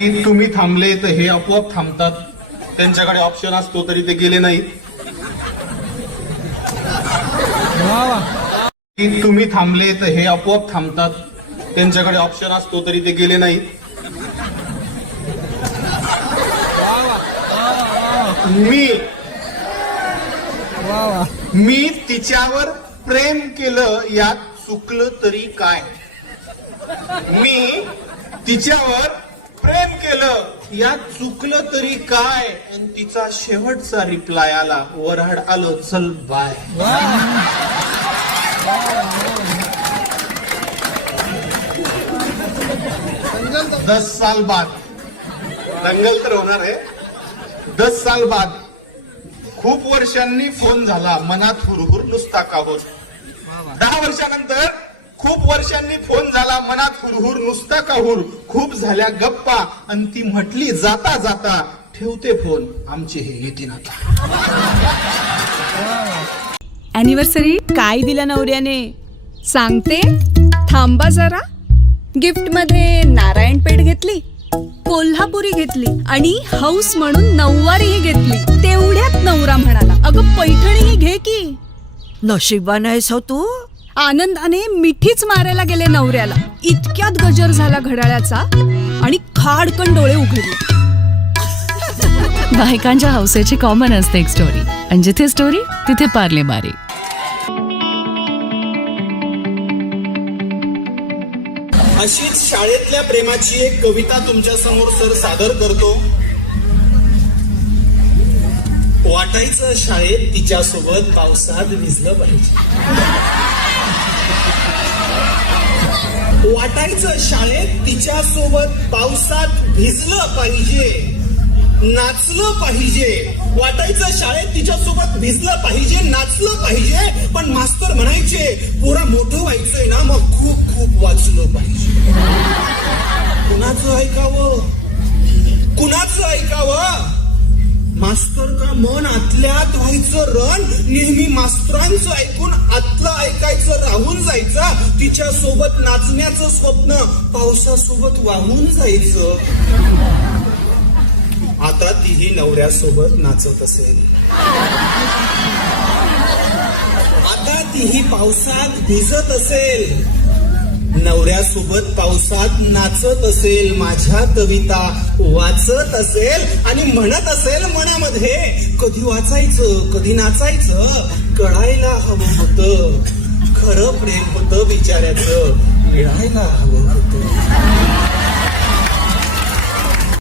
तुम्ही थांबले तर हे आपोआप थांबतात. त्यांच्याकडे ऑप्शन असतो तरी ते गेले नाही तुम्ही थांबले तर हे आपोआप थांबतात. त्यांच्याकडे ऑप्शन असतो तरी ते गेले नाही मी मी तिच्यावर प्रेम केलं यात चुकलं तरी काय? मी तिच्यावर केलं. या चुकलं तरी काय? आणि तिचा शेवटचा रिप्लाय आला. वरहाड आलो चल बाय दस साल बाद. दंगल तर होणार आहे. दस साल बाद. खूप वर्षांनी फोन झाला. मनात हुरहुर नुसता का होत दहा वर्षानंतर खूप वर्षांनी फोन झाला मनात हुरहुर नुसता काहूर. खूप झाल्या गप्पा. आणि ती म्हटली जाता जाता ठेवते फोन. आमचे हे येतील आता. अॅनिव्हर्सरी काय दिलं नवऱ्याने? सांगते? थांबा जरा. गिफ्टमध्ये नारायणपेठ घेतली कोल्हापुरी घेतली आणि हाऊस म्हणून नऊवारीही घेतली. तेवढ्यात नवरा म्हणाला अगं पैठणीही घे की. नशिबान आहेस हो तू. आनंदाने मिठीच मारायला गेले नवऱ्याला. इतक्यात गजर झाला घड्याळाचा आणि खाडकन डोळे उघडले. बायकांच्या हौसेची कॉमन असते एक स्टोरी आणि जिथे स्टोरी तिथे पार्ले बारी अशीच शाळेतल्या प्रेमाची एक कविता तुमच्यासमोर सर सादर करतो. वाटायचं शाळेत तिच्यासोबत पावसात भिजलं पाहिजे. वाटायचं शाळेत तिच्या सोबत पावसात भिजलं पाहिजे नाचलं पाहिजे. वाटायचं शाळेत तिच्या सोबत भिजलं पाहिजे नाचलं पाहिजे पण मास्तर म्हणायचे पोरा मोठं व्हायचंय ना मग खूप खूप वाचलं पाहिजे. कुणाचं ऐकावं? कुणाचं ऐकावं? मास्तर का मन आतल्यात व्हायचं रण? नेहमी मास्तरांचं ऐकून आतलं ऐकायचं राहून जायचं. तिच्या सोबत नाचण्याचं स्वप्न पावसासोबत वाहून जायचं. आता तीही नवऱ्यासोबत नाचत असेल. आता तीही पावसात भिजत असेल. नवऱ्यासोबत पावसात नाचत असेल माझ्या कविता वाचत असेल आणि म्हणत असेल मनामध्ये कधी वाचायचं कधी नाचायचं कळायला हवं होतं. खरं प्रेम होतं बिचाऱ्याचं मिळायला हवं होतं.